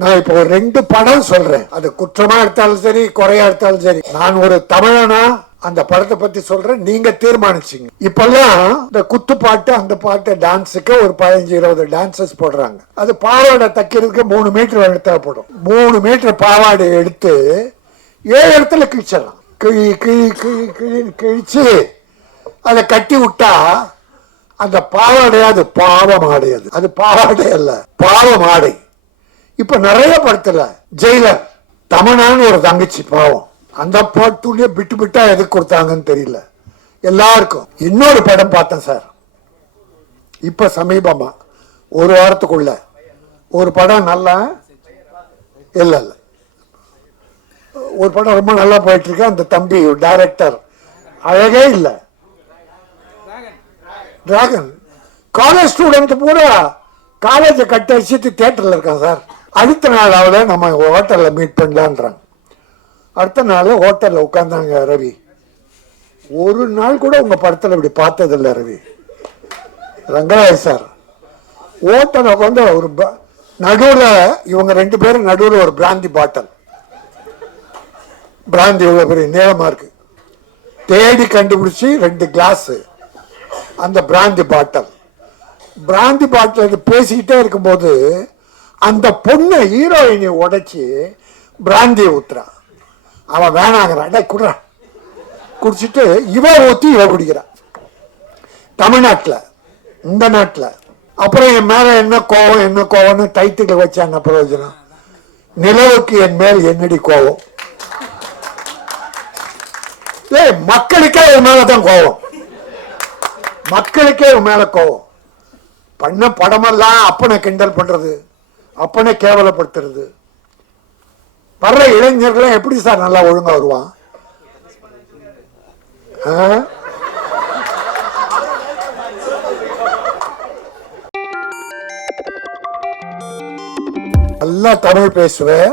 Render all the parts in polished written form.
நான் இப்போ ஒரு 2 படம் சொல்றேன். அது குற்றமா எடுத்தாலும் சரி, குறையா எடுத்தாலும் சரி, நான் ஒரு தமிழனா அந்த படத்தை பத்தி சொல்றேன், நீங்க தீர்மானிச்சிங்க. இப்பெல்லாம் இந்த குத்து பாட்டு அந்த பாட்டு டான்ஸுக்கு ஒரு 15-20 டான்சஸ் போடுறாங்க. அது பாவாடை தைக்கிறதுக்கு 3 மீட்டர் தேவைப்படும். 3 மீட்டர் பாவாடை எடுத்து 7 இடத்துல கிழிச்சிடலாம். கிழிச்சு அதை கட்டி விட்டா அந்த பாவாடை, அது பாவம் ஆடை. அது பாவாடை அல்ல, பாவம் ஆடை. இப்ப நிறைய படத்துல ஜெயிலர் தமனான்னு ஒரு தங்கச்சி பாவம், அந்த பாட்டுலயே விட்டு விட்டா எதுக்கு கொடுத்தாங்கன்னு தெரியல எல்லாருக்கும். இன்னொரு படம் பார்த்தேன் சார், இப்ப சமீபமா ஒரு வாரத்துக்குள்ள ஒரு படம் நல்லா இல்ல ஒரு படம் ரொம்ப நல்லா போயிட்டு இருக்கு. அந்த தம்பி டைரக்டர் அழகே இல்லை. டிராகன் காலேஜ் ஸ்டூடெண்ட் பூரா காலேஜை கட்ட அடிச்சுட்டு தியேட்டர்ல இருக்கான் சார். அடுத்த நாள் அவளை நம்ம ஹோட்டல்ல மீட் பண்ணலான்றாங்க. அடுத்த நாள் ஹோட்டல்ல உட்கார்ந்தாங்க. ரவி, ஒரு நாள் கூட உங்க படத்துல இப்படி பார்த்ததில்லை ரவி. ரங்கராஜ் சார் ஹோட்டல் உட்காந்து ஒரு நடுவுல இவங்க 2 பேரும் நடுவுல ஒரு பிராந்தி பாட்டில், பிராந்தி இவ்வளவு பெரிய நீளமா இருக்கு, தேடி கண்டுபிடிச்சி 2 கிளாஸ் அந்த பிராந்தி பாட்டில் பேசிக்கிட்டே இருக்கும்போது அந்த பொண்ணை ஹீரோயினை உடைச்சி பிராந்தியை ஊத்துறான். அவன் வேணாங்கிறான், குடுறா குடிச்சிட்டு இவன் ஊத்தி இவ குடிக்கிறான். தமிழ்நாட்டில், இந்த நாட்டில். அப்புறம் என் மேல என்ன கோவம்னு டைட்டில் வச்சாங்க. பிரயோஜனம், நிலவுக்கு என் மேல் என்னடி கோவம். மக்களுக்கே என் மேலதான் கோவம், மக்களுக்கே என் மேல கோவம். பண்ண படமெல்லாம் அப்பனை கிண்டல் பண்றது, அப்பனை கேவலப்படுத்துறது. வர்ற இளைஞர்கள் எப்படி சார் நல்லா ஒழுங்கா வருவான்? நல்லா தமிழ் பேசுவேன்,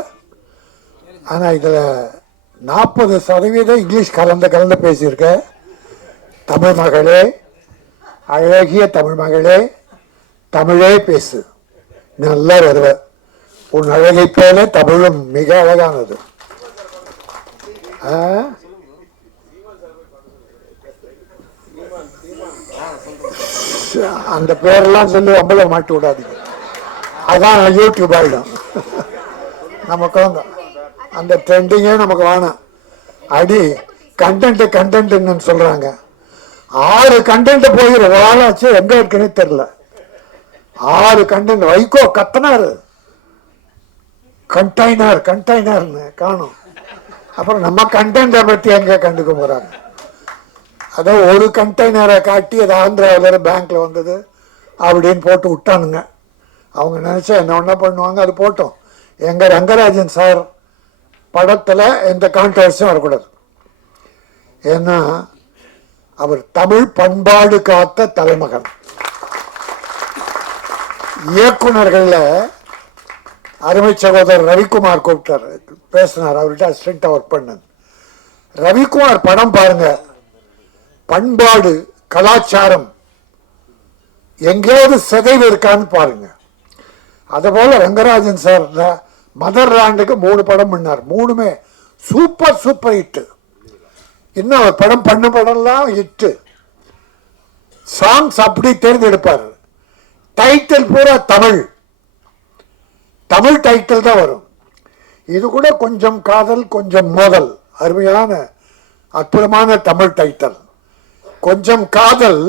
ஆனா இதுல 40% இங்கிலீஷ் கலந்து பேசியிருக்க. தமிழ் மகளே, அழகிய தமிழ் மகளே, தமிழே பேசு, நல்லா வருவ. உன் அழகை போல தமிழும் மிக அழகானது. அந்த பேரெல்லாம் சொல்லி அம்பளை மாட்டி விடாதீங்க, அதான் யூடியூப் ஆயிடும் நமக்கு. அந்த ட்ரெண்டிங்கே நமக்கு வேணாம். அடி கண்டென்ட் சொல்றாங்க. 6 கண்டென்ட் போகிற வாழாச்சு, எங்க இருக்குன்னு தெரியல. 6 கண்டென்ட். வைகோ கத்தனாரு கண்டெய்னர் காணும். அப்புறம் நம்ம கண்டென்ட்டை பத்தி எங்க கண்டுக்க போறாங்க? அதான் ஒரு கண்டெய்னரை காட்டி அது ஆந்திராவில் பேங்க்ல வந்தது அப்படின்னு போட்டு விட்டானுங்க. அவங்க நினைச்சா என்ன ஒண்ணா பண்ணுவாங்க, அது போட்டோம். எங்க ரங்கராஜன் சார் படத்துல எந்த கான்ட்ரவர்சியும் வரக்கூடாது. ஏன்னா அவர் தமிழ் பண்பாடு காத்த தலைமகன். இயக்குனர்கள்ல அருமை சகோதரர் ரவிக்குமார் கூப்பிட்டார், பேசினார். அவர்கிட்ட அசிஸ்டண்டா ஒர்க் பண்ண ரவிக்குமார் படம் பாருங்க, பண்பாடு கலாச்சாரம் எங்கேயாவது சிதைவு இருக்கான்னு பாருங்க. அதே போல ரங்கராஜன் சார் மதர்லாண்டுக்கு 3 படம் பண்ணார். 3மே சூப்பர் ஹிட். இன்னும் அவர் பண்ண படம்லாம் ஹிட். சாங்ஸ் அப்படி தேர்ந்தெடுப்பார். டைட்டில் பூரா தமிழ் டைட்டில் தான் வரும். இது கூட கொஞ்சம் காதல் கொஞ்சம் மோதல், அருமையான அற்புதமான தமிழ் டைட்டில். கொஞ்சம் காதல்,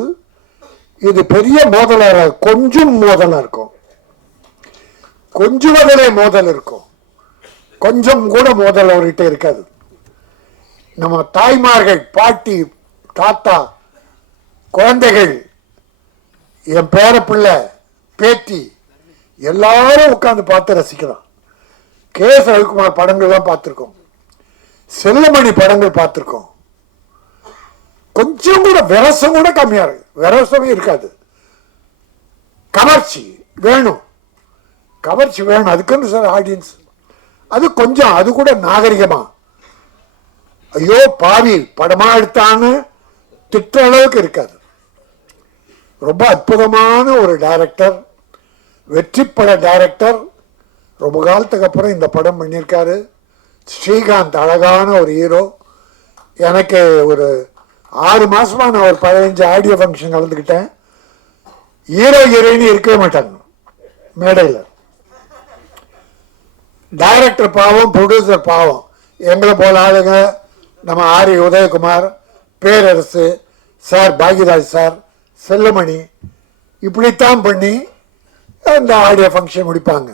இது பெரிய மோதலா, கொஞ்சம் மோதலா இருக்கும். கொஞ்சுவதிலே மோதல் இருக்கும், கொஞ்சம் கூட மோதல் அவர்கிட்ட இருக்காது. நம்ம தாய்மார்கள், பாட்டி, தாத்தா, குழந்தைகள், என் பேர பிள்ளை, பேத்தி எல்லாரும் உட்கார்ந்து பார்த்து ரசிக்கலாம். கே எஸ் ரவிக்குமார் படங்கள்லாம் பார்த்துருக்கோம், செல்லமணி படங்கள் பார்த்துருக்கோம். கொஞ்சம் கூட விரசம் கூட கம்மியா இருக்கு, விரசமே இருக்காது. கவர்ச்சி வேணும், அதுக்குன்னு சார் ஆடியன்ஸ். அது கொஞ்சம், அது கூட நாகரிகமா, ஐயோ பாவி படமா எடுத்தான்னு திட்ட அளவுக்கு இருக்காது. ரொம்ப அற்புதமான ஒரு டைரக்டர், வெற்றி பட டைரக்டர், ரொம்ப காலத்துக்கு அப்புறம் இந்த படம் பண்ணியிருக்காரு. ஸ்ரீகாந்த் அழகான ஒரு ஹீரோ. எனக்கு ஒரு 6 மாசமா நான் ஒரு 15 ஆடியோ ஃபங்க்ஷன் கலந்துக்கிட்டேன். ஹீரோ ஹீரோயினி இருக்கவே மாட்டாங்க மேடையில். டைரக்டர் பாவம், ப்ரொடியூசர் பாவம். எங்களை போல ஆளுங்க, நம்ம ஆர் உதயகுமார், பேரரசு சார், பாக்யராஜ் சார், செல்லமணி, இப்படித்தான் பண்ணி அந்த ஆடியோ ஃபங்க்ஷன் முடிப்பாங்க.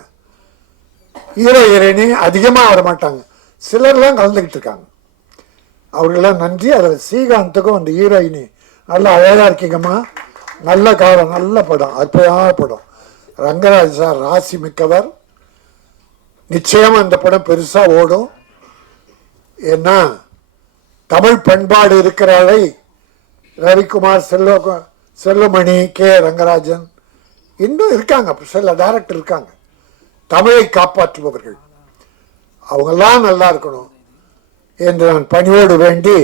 ஹீரோ ஹீரோயினி அதிகமாக வர மாட்டாங்க. சிலர்லாம் கலந்துக்கிட்டு இருக்காங்க. அவர்களெல்லாம் நன்றி. அதில் ஸ்ரீகாந்துக்கும் அந்த ஹீரோயினி நல்லா அழகாக இருக்கீங்கம்மா, நல்ல காலம், நல்ல படம், அற்புதமான படம். ரங்கராஜ் சார் ராசி மிக்கவர். நிச்சயமாக அந்த படம் பெருசாக ஓடும். ஏன்னா தமிழ் பண்பாடு இருக்கிறாரை ரவிக்குமார், செல்வமணி, கே ரங்கராஜன் இன்னும் இருக்காங்க, சில டைரக்டர் இருக்காங்க, தமிழை காப்பாற்றுபவர்கள். அவங்கெல்லாம் நல்லா இருக்கணும் என்று நான் பணியோடு வேண்டி,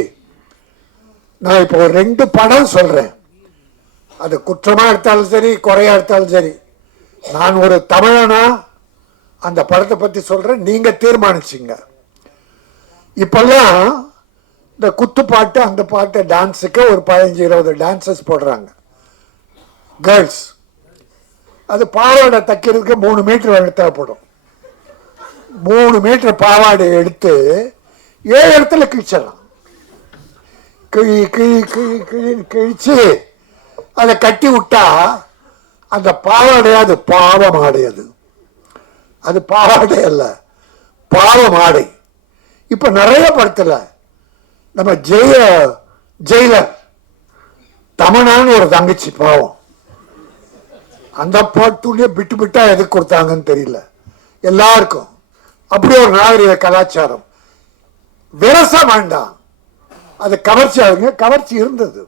நான் இப்போ ஒரு 2 படம் சொல்றேன். அது குற்றமா எடுத்தாலும் சரி, குறையா எடுத்தாலும் சரி, நான் ஒரு தமிழனா அந்த படத்தை பத்தி சொல்றேன், நீங்க தீர்மானிச்சிங்க. இப்பெல்லாம் இந்த குத்து பாட்டு, அந்த பாட்டு டான்ஸுக்கு ஒரு 15-20 டான்சஸ் போடுறாங்க கேர்ள்ஸ். அது பாவாடை தைக்கிறதுக்கு 3 மீட்டர் தேவைப்படும். 3 மீட்டர் பாவாடை எடுத்து 7 இடத்துல கிழிச்சிடலாம். கிழிச்சு அதை கட்டி விட்டா அந்த பாவாடையாது பாவம் ஆடையது. அது பாவாடை அல்ல, பாவம் ஆடை. இப்ப நிறைய படத்துல நம்ம ஜெயிலர் தமனான்னு ஒரு தங்கச்சி பாவம், அந்த பாட்டுலயே பிட்டு பிட்டா எதுக்கு கொடுத்தாங்கன்னு தெரியல எல்லாருக்கும். அப்படி ஒரு நாகரிக கலாச்சாரம். விரசம் வேண்டாம், அது கவர்ச்சி ஆகுங்க. கவர்ச்சி இருந்தது.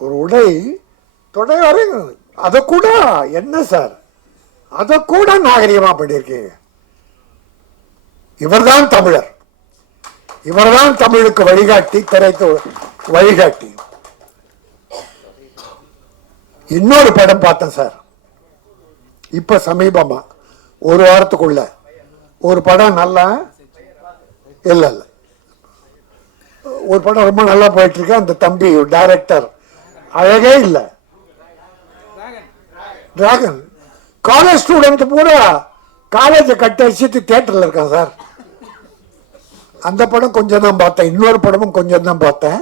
ஒரு உடை தொடை வரை, அதை கூட என்ன சார், அதை கூட நாகரிகமா பண்ணியிருக்கீங்க. இவர்தான் தமிழர், இவர்தான் தமிழுக்கு வழிகாட்டி, திரைத்து வழிகாட்டி. இன்னொரு படம் பார்த்தேன் சார், இப்ப சமீபமா ஒரு வாரத்துக்குள்ள ஒரு படம். நல்லா இல்ல இல்ல, ஒரு படம் ரொம்ப நல்லா போயிட்டு இருக்கு. அந்த தம்பி டைரக்டர் அழகே இல்லை. டிராகன் காலேஜ் ஸ்டூடெண்ட் பூரா காலேஜை கட்ட அடிச்சுட்டு தியேட்டர்ல இருக்கான் சார். அந்த படம் கொஞ்சம் தான் பார்த்தேன். இன்னொரு படமும் கொஞ்சம் தான் பார்த்தேன்.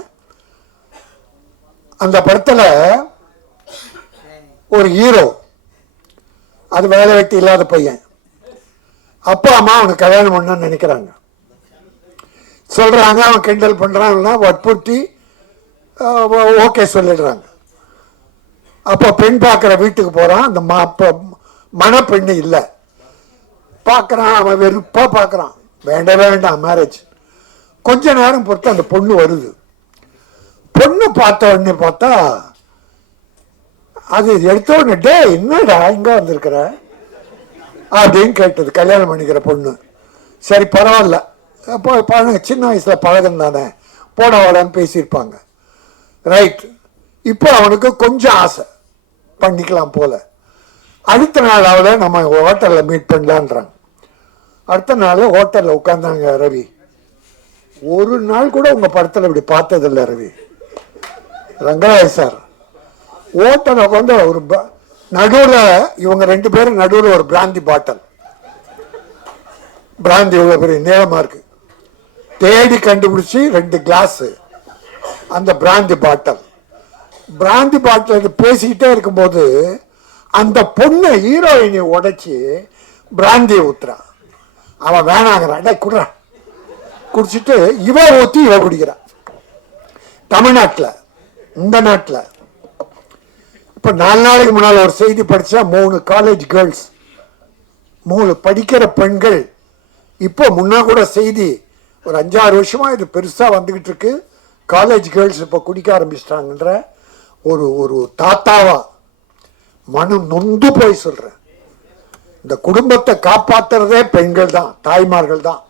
அந்த படத்துல ஒரு ஹீரோ, அது வேலை வெட்டி இல்லாத பையன், அப்பா அம்மா அவனுக்கு கல்யாணம் பண்ணணும்னு நினைக்கிறாங்க. சொல்றாங்க, அவன் கிண்டல் பண்றான், வற்புறுத்தி ஓகே சொல்லிடுறாங்க. அப்போ பெண் பார்க்குற வீட்டுக்கு போறான். அந்த மணப்பெண்ணு இல்லை. பார்க்குறான், அவன் வெறுப்பா பார்க்குறான், வேண்டவே வேண்டாம் மேரேஜ். கொஞ்ச நேரம் பொறுத்து அந்த பொண்ணு வருது. பொண்ணு பார்த்த உடனே பார்த்தா, அது எடுத்த உடனே, டே என்னடா இங்க வந்திருக்கிற அப்படின்னு கேட்டது கல்யாணம் பண்ணிக்கிற பொண்ணு. சரி பரவாயில்ல, அப்போ சின்ன வயசுல பழகம் தானே, போட வாடான்னு பேசியிருப்பாங்க. ரைட். இப்போ அவனுக்கு கொஞ்சம் ஆசை, பண்ணிக்கலாம் போல. அடுத்த நாள் அவளை நம்ம ஹோட்டலில் மீட் பண்ணலான்றாங்க. அடுத்த நாள் ஹோட்டலில் உட்காந்தாங்க. ரவி, ஒரு நாள் கூட உங்க படத்தில் இப்படி பார்த்ததில்லை ரவி. ரங்கராஜ் சார் ஹோட்டலை உட்காந்து ஒரு நடுவில், இவங்க 2 பேரும் நடுவில் ஒரு பிராந்தி பாட்டில், பிராந்தி இவ்வளோ பெரிய நீளமா இருக்கு, தேடி கண்டுபிடிச்சி 2 கிளாஸ் அந்த பிராந்தி பாட்டில் பேசிக்கிட்டே இருக்கும்போது அந்த பொண்ணு ஹீரோயினை உடைச்சி பிராந்தியை ஊத்துறான். அவன் வேணாங்கிறான், குடுறா குடிச்சிட்டு இவ ஊத்தி இவ குடிக்கிறான். தமிழ்நாட்டில், இந்த நாட்டில் இப்ப 4 நாளைக்கு முன்னால் ஒரு செய்தி படிச்சா, 3 காலேஜ் கேர்ள்ஸ், 3 படிக்கிற பெண்கள். இப்போ முன்னா கூட செய்தி, ஒரு 5-6 வருஷமா இது பெருசா வந்துகிட்டு இருக்கு. காலேஜ் கேர்ள்ஸ் இப்ப குடிக்க ஆரம்பிச்சிட்டாங்கன்ற ஒரு தாத்தாவா மனம் நொந்து போய் சொல்றேன். இந்த குடும்பத்தை காப்பாத்துறதே பெண்கள் தான், தாய்மார்கள் தான்.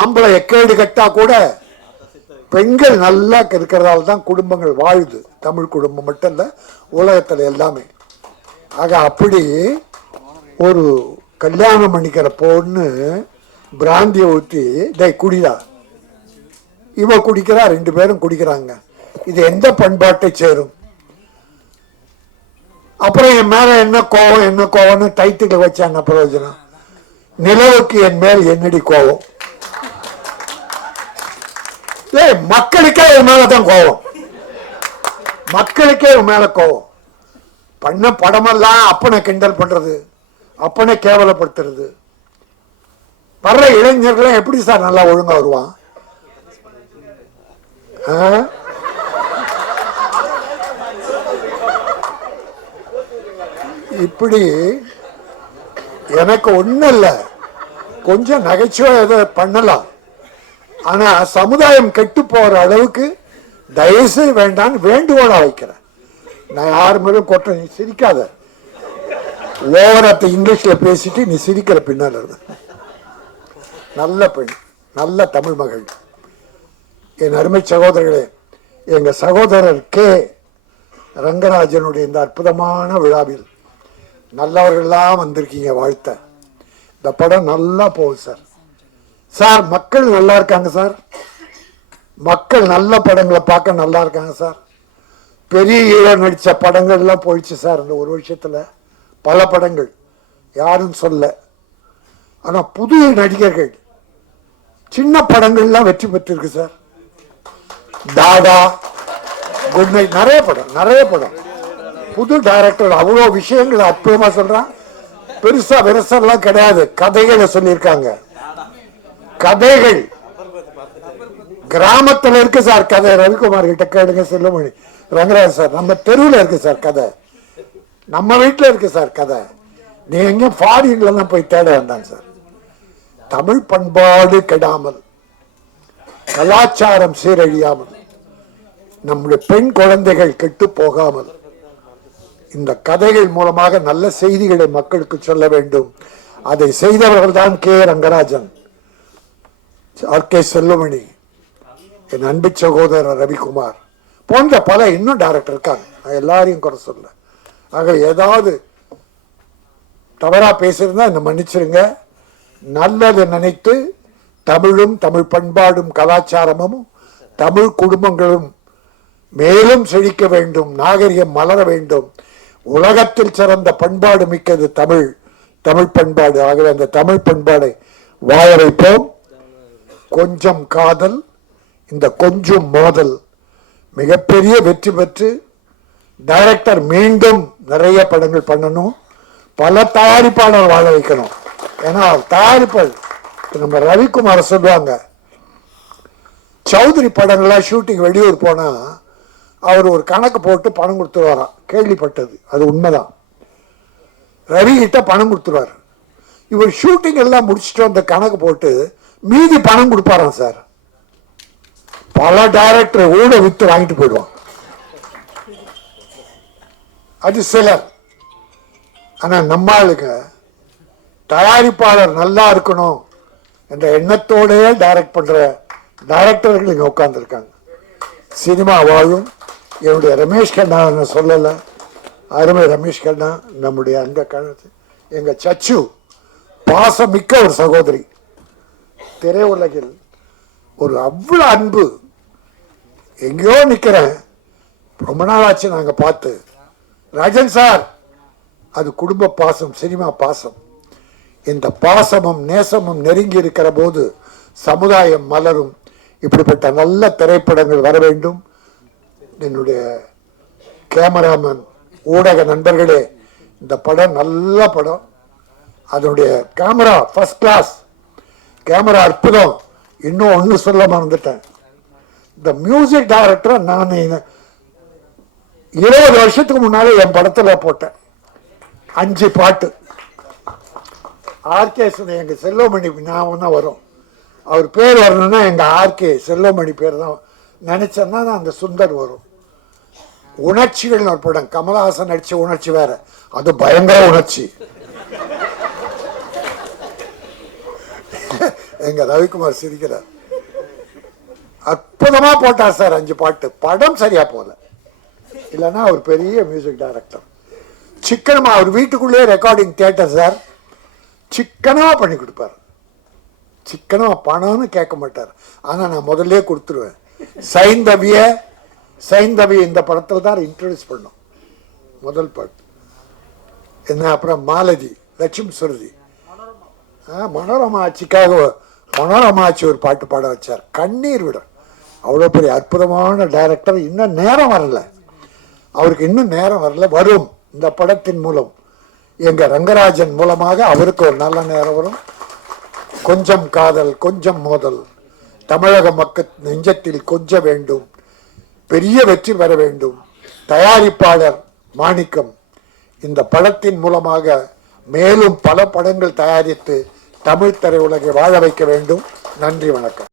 ஆம்பளை எக்கேடு கட்டா கூட பெண்கள் நல்லா இருக்கிறதால தான் குடும்பங்கள் வாழுது. தமிழ் குடும்பம் மட்டும் இல்ல, உலகத்துல எல்லாமே. ஆக அப்படி ஒரு கல்யாணம் பண்ணிக்கிற பொண்ணு பிராந்தியை ஊற்றி டே குடிடா, இவ குடிக்கிறா, 2 பேரும் குடிக்கிறாங்க. இது எந்த பண்பாட்டை சேரும்? அப்புறம் என் மேல என்ன கோவம்னு டைட்டில் வச்சா என்ன பிரயோஜனம்? நிலவுக்கு என் மேல் என்னடி கோவம்? மக்களுக்கே என் மேலதான் கோவம், மக்களுக்கே என் மேல கோவம். பண்ண படமெல்லாம் அப்பனை கிண்டல் பண்றது, அப்பனை கேவலப்படுத்துறது. வர்ற இளைஞர்கள் எப்படி சார் நல்லா ஒழுங்கா வருவான்? இப்படி எனக்கு ஒண்ணும் இல்லை, கொஞ்சம் நகைச்சுவை எதை பண்ணலாம். ஆனா சமுதாயம் கெட்டு போற அளவுக்கு தயவுசெய்து வேண்டான்னு வேண்டுகோளா வைக்கிறேன். நான் யாரு மேலும் கொட்ட, நீ சிரிக்காத, ஓவரத்தை இங்கிலீஷ்ல பேசிட்டு நீ சிரிக்கிற பின்னால். நல்ல பெண், நல்ல தமிழ் மகள். என் அருமை சகோதரர்களே, எங்க சகோதரர் கே ரங்கராஜனுடைய இந்த அற்புதமான விழாவில் நல்லவர்கள்லாம் வந்திருக்கீங்க, வாழ்த்த. இந்த படம் நல்லா போகுது சார். சார் மக்கள் நல்லா இருக்காங்க சார், மக்கள் நல்ல படங்களை பார்க்க நல்லா இருக்காங்க சார். பெரிய ஹீரோ நடித்த படங்கள்லாம் போயிடுச்சு சார் இந்த ஒரு வருஷத்துல, பல படங்கள் யாரும் சொல்ல. ஆனா புது நடிகர்கள் சின்ன படங்கள்லாம் வெற்றி பெற்றிருக்கு சார். தாடா, குட் நைட், நிறைய படம் புது டைரக்டர் அவ்வளோ விஷயங்கள் அற்புதமா சொல்றான். பெருசா விரசெல்லாம் கிடையாது, கதைகளை சொல்லியிருக்காங்க. கதைகள் கிராமத்துல இருக்கு சார் கதை. ரவிக்குமார் கிட்ட கேளுங்க, செல்லுமணி, ரங்கராஜ் சார், நம்ம தெருவில் இருக்கு சார் கதை, நம்ம வீட்டில் இருக்கு சார் கதை. நீ எங்க ஃபாரின்ல போய் தேட வேண்டாம் சார். தமிழ் பண்பாடு கெடாமல், கலாச்சாரம் சீரழியாமல், நம்முடைய பெண் குழந்தைகள் கெட்டு போகாமல் இந்த கதைகள் மூலமாக நல்ல செய்திகளை மக்களுக்கு சொல்ல வேண்டும். அதை செய்தவர்கள் தான் கே ரங்கராஜன், ஆர்.கே. செல்லுமணி, என் அன்பு சகோதரர் ரவிக்குமார் போன்ற பல இன்னும் டைரக்டர் இருக்காங்க. எல்லாரையும் குறை சொல்ல. ஆக ஏதாவது தவறா பேசியிருந்தா என்ன மன்னிச்சிருங்க. நல்லது நினைத்து தமிழும் தமிழ் பண்பாடும் கலாச்சாரமும் தமிழ் குடும்பங்களும் மேலும் செழிக்க வேண்டும், நாகரிகம் மலர வேண்டும். உலகத்தில் சிறந்த பண்பாடு மிக்கது தமிழ், தமிழ் பண்பாடு. ஆகவே அந்த தமிழ் பண்பாடை வாழ வைப்போம். கொஞ்சம் காதல், இந்த கொஞ்சம் மோதல் மிகப்பெரிய வெற்றி பெற்று டைரக்டர் மீண்டும் நிறைய படங்கள் பண்ணணும், பல தயாரிப்பாளர் வாழ வைக்கணும். ஏன்னா தயாரிப்பாளர் நம்ம ரவிக்குமார சொல்லுவாங்க, சௌத்ரி படங்கள்லாம் ஷூட்டிங் வெளியூர் போனா அவர் ஒரு கணக்கு போட்டு பணம் கொடுத்துருவாராம். கேள்விப்பட்டது, அது உண்மைதான். ரவி கிட்ட பணம் கொடுத்துருவார். இவர் ஷூட்டிங் எல்லாம் முடிச்சுட்டு அந்த கணக்கு போட்டு மீதி பணம் கொடுப்பாராம் சார். பல டைரக்டர் ஊட வித்து வாங்கிட்டு போயிடுவான். அது சிலர். ஆனா நம்ம ஆளுங்க தயாரிப்பாளர் நல்லா இருக்கணும் என்ற எண்ணத்தோடய டைரக்ட் பண்ற டைரக்டர்கள் இங்க உட்கார்ந்து இருக்காங்க. சினிமா வாழும். என்னுடைய ரமேஷ் கண்ணா சொல்லல, அருமை ரமேஷ் கண்ணா, நம்முடைய அங்க கணத்து எங்க சச்சு, பாசமிக்க ஒரு சகோதரி, திரையுலகில் ஒரு அவ்வளவு அன்பு. எங்கேயோ நிக்கிறேன், ரொம்ப நாள் ஆச்சு நாங்க பார்த்து. ராஜன் சார், அது குடும்ப பாசம், சினிமா பாசம். இந்த பாசமும் நேசமும் நெருங்கி இருக்கிற போது சமுதாயம் மலரும். இப்படிப்பட்ட நல்ல திரைப்படங்கள் வர வேண்டும். என்னுடைய கேமராமேன், ஊடக நண்பர்களே, இந்த படம் நல்ல படம். அதனுடைய கேமரா ஃபர்ஸ்ட் கிளாஸ், கேமரா அற்புதம். இன்னும் ஒன்று சொல்ல மறந்துட்டேன், இந்த மியூசிக் டைரக்டர் நான் 20 வருஷத்துக்கு முன்னாலே என் படத்துல போட்டேன் 5 பாட்டு. ஆர்கே எங்க செல்வமணி ஞாபகம் தான் வரும். அவர் பேர் வரணும்னா எங்க ஆர்கே செல்வமணி பேர் தான் நினைச்சேன்னா அந்த சுந்தர் வரும். உணர்ச்சிகள் ஒரு படம், கமலஹாசன் நடிச்ச உணர்ச்சி வேற, அது பயங்கர உணர்ச்சி. எங்க ரவிக்குமார் சிரிக்கிறார். அற்புதமா போட்டார் சார் 5 பாட்டு. படம் சரியா போல, இல்லைன்னா அவர் பெரிய மியூசிக் டைரக்டர். சிக்கனமா அவர் வீட்டுக்குள்ளேயே ரெக்கார்டிங் தியேட்டர் சார். சிக்கனா பண்ணி கொடுப்பார். சிக்கனா பணம்னு கேட்க மாட்டார். ஆனா நான் முதல்ல கொடுத்துருவேன். சைந்தவிய இந்த படத்தில் தான் இன்ட்ரோடியூஸ் பண்ணோம், முதல் பாட்டு என்ன. அப்புறம் மாலதி, லட்சுமி சுருதி, மனோரமா ஆட்சிக்காக மனோரமா ஆட்சி ஒரு பாட்டு பாட வச்சார், கண்ணீர் விடும். அவ்வளோ பெரிய அற்புதமான டைரக்டர். இன்னும் நேரம் வரல அவருக்கு, இன்னும் நேரம் வரல, வரும். இந்த படத்தின் மூலம் எங்க ரங்கராஜன் மூலமாக அவருக்கு ஒரு நல்ல நேரம் வரும். கொஞ்சம் காதல் கொஞ்சம் மோதல், தமிழக மக்கள் நெஞ்சத்தில் கொஞ்ச வேண்டும், பெரிய வெற்றி பெற வேண்டும். தயாரிப்பாளர் மாணிக்கம் இந்த படத்தின் மூலமாக மேலும் பல படங்கள் தயாரித்து தமிழ் திரையுலகை வாழ வைக்க வேண்டும். நன்றி, வணக்கம்.